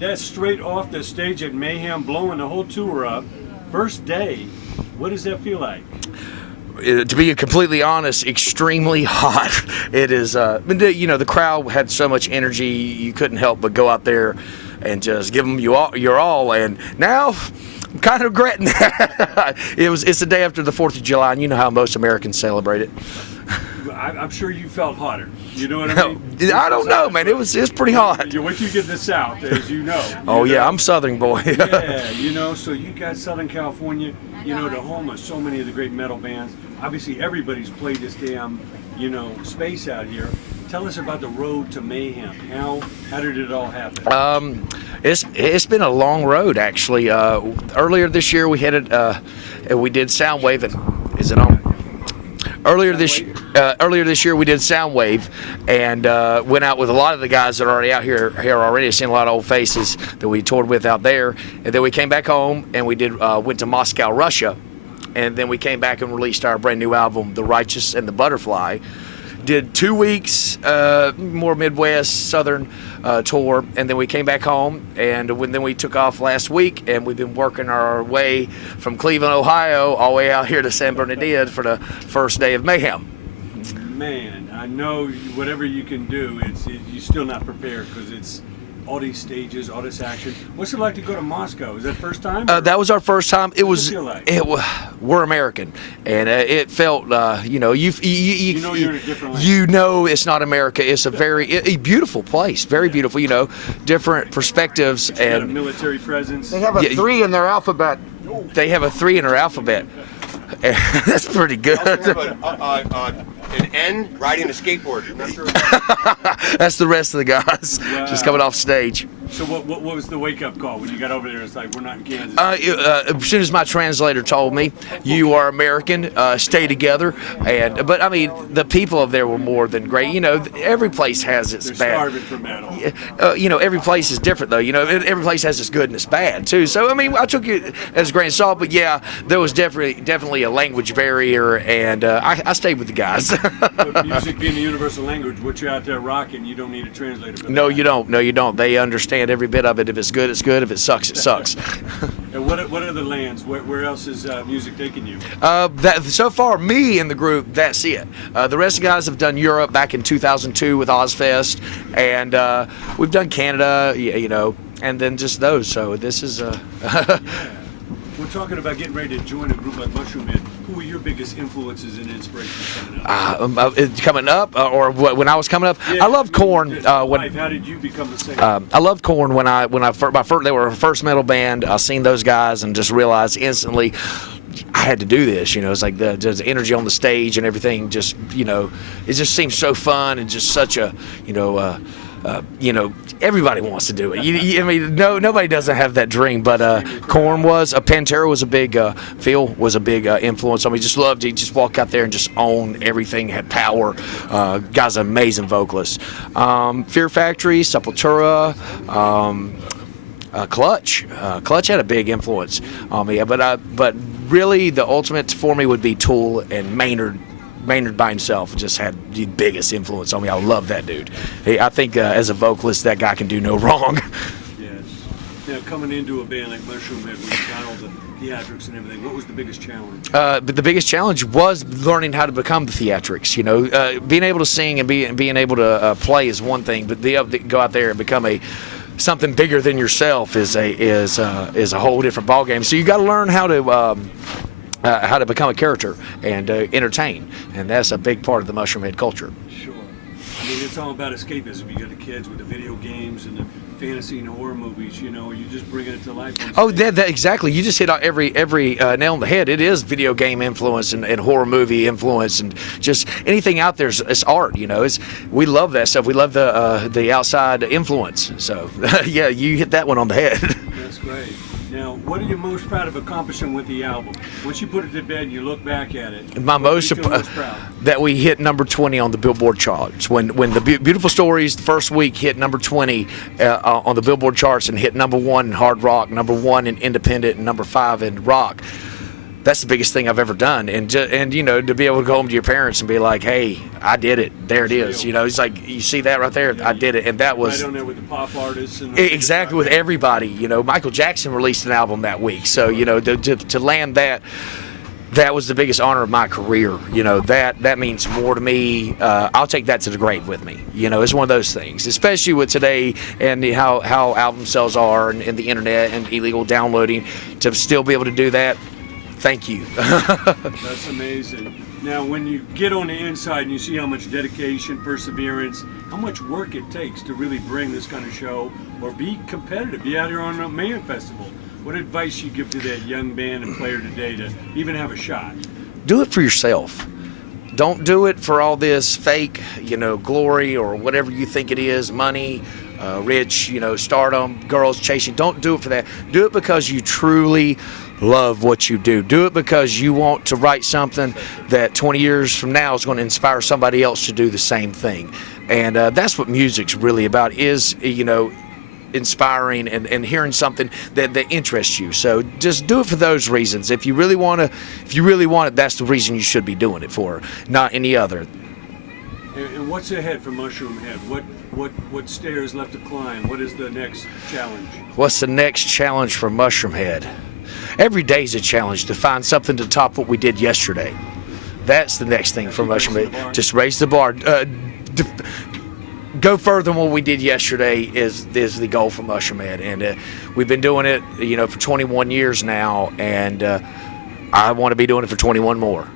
that's straight off the stage at Mayhem, blowing the whole tour up. First day, what does that feel like? To be completely honest, extremely hot. It is, the crowd had so much energy, you couldn't help but go out there and just give them your all. And now, I'm kind of regretting that. It's the day after the 4th of July, and you know how most Americans celebrate it. I'm sure you felt hotter. You know what I mean? I don't know, man. It was pretty hot. Once you get to the South, as you know. Oh, yeah, I'm Southern boy. Yeah, so you got Southern California, the home of so many of the great metal bands. Obviously, everybody's played this damn, space out here. Tell us about the road to Mayhem. How did it all happen? It's been a long road, actually. Earlier this year, we did Soundwave. Is it on? Earlier this year, we did Soundwave, and went out with a lot of the guys that are already out here already. I've seen a lot of old faces that we toured with out there, and then we came back home and we went to Moscow, Russia, and then we came back and released our brand new album, The Righteous and the Butterfly. Did 2 weeks, more Midwest, Southern tour, and then we came back home, and then we took off last week, and we've been working our way from Cleveland, Ohio, all the way out here to San Bernardino for the first day of Mayhem. Man, I know whatever you can do, you're still not prepared because it's all these stages, all this action. What's it like to go to Moscow? Is that first time? That was our first time. It was. We're American, and it felt. You're in a different land. It's not America. It's a very beautiful place. Very beautiful. Different perspectives It's and got a military presence. They have a 3 in their alphabet. They have a 3 in their alphabet. That's pretty good. An N riding a skateboard. I'm not sure. That's the rest of the guys just coming off stage. So what was the wake-up call when you got over there? It's like, we're not in Kansas. As soon as my translator told me, you are American, stay together. But I mean, the people over there were more than great. Every place has its They're bad. starving for metal. Every place is different though. Every place has its good and its bad too. So I mean, I took it as a grain of salt. But yeah, there was definitely a language barrier, and I stayed with the guys. But music being a universal language, what you're out there rocking, you don't need a translator for No, that. you don't. No, you don't. They understand every bit of it. If it's good, it's good. If it sucks, it sucks. And what other lands? Where else is music taking you? So far, me and the group, that's it. The rest of the guys have done Europe back in 2002 with Ozfest, and we've done Canada, and then just those. So this is. We're talking about getting ready to join a group like Mushroomhead. Who were your biggest influences and inspirations coming up? When I was coming up, Yeah, I loved Korn. How did you become the singer? I loved Korn when they were our first metal band. I seen those guys and just realized instantly I had to do this. It's like the energy on the stage and everything. Just it just seems so fun and just such a everybody wants to do it. Nobody doesn't have that dream, but Korn was, Pantera was a big, Phil was a big influence on me. Just loved to just walk out there and just own everything, had power. Guy's an amazing vocalist. Fear Factory, Sepultura, Clutch. Clutch had a big influence on me, but really the ultimate for me would be Tool and Maynard. Maynard by himself just had the biggest influence on me. I love that dude. I think as a vocalist, that guy can do no wrong. Yes. Now, coming into a band like Mushroomhead, when you got all the theatrics and everything, what was the biggest challenge? But the biggest challenge was learning how to become the theatrics. Being able to sing and being able to play is one thing, but go out there and become something bigger than yourself is a whole different ballgame. So you got to learn how to become a character and entertain, and that's a big part of the Mushroomhead culture. Sure. I mean, it's all about escapism. You got the kids with the video games and the fantasy and horror movies. You're just bringing it to life. Oh, that exactly. You just hit on every nail on the head. It is video game influence and horror movie influence, and just anything out there is art. We love that stuff. We love the outside influence. So yeah, you hit that one on the head. That's great. Now, what are you most proud of accomplishing with the album? Once you put it to bed and you look back at it, my most proud? That we hit number 20 on the Billboard charts. When the Beautiful Stories the first week hit number 20 on the Billboard charts and hit number 1 in hard rock, number 1 in independent, and number 5 in rock. that's the biggest thing I've ever done. And you know, to be able to go home to your parents and be like, hey, I did it. There it is. You know, it's like, you see that right there? I did it. And that was right on there with the pop artists. And exactly with everybody. You know, Michael Jackson released an album that week. So, you know, to land that, that was the biggest honor of my career. You know, that means more to me. I'll take that to the grave with me. You know, it's one of those things, especially with today and how album sales are and the internet and illegal downloading, to still be able to do that. Thank you. That's amazing. Now, when you get on the inside and you see how much dedication, perseverance, how much work it takes to really bring this kind of show or be competitive, be out here on a Mayhem Festival, what advice you give to that young band and player today to even have a shot? Do it for yourself. Don't do it for all this fake, you know, glory or whatever you think it is, money, rich, you know, stardom, girls chasing. Don't do it for that. Do it because you truly love what you do. Do it because you want to write something that 20 years from now is going to inspire somebody else to do the same thing. And that's what music's really about, is, you know, inspiring and hearing something that interests you. So just do it for those reasons. If you really want it, that's the reason you should be doing it for, not any other. And what's ahead for Mushroomhead? What stairs left to climb? What is the next challenge? What's the next challenge for Mushroomhead? Every day's a challenge to find something to top what we did yesterday. That's the next thing for Mushroomhead. Just raise the bar. Go further than what we did yesterday is the goal for Mushroomhead, and we've been doing it, you know, for 21 years now, and I want to be doing it for 21 more.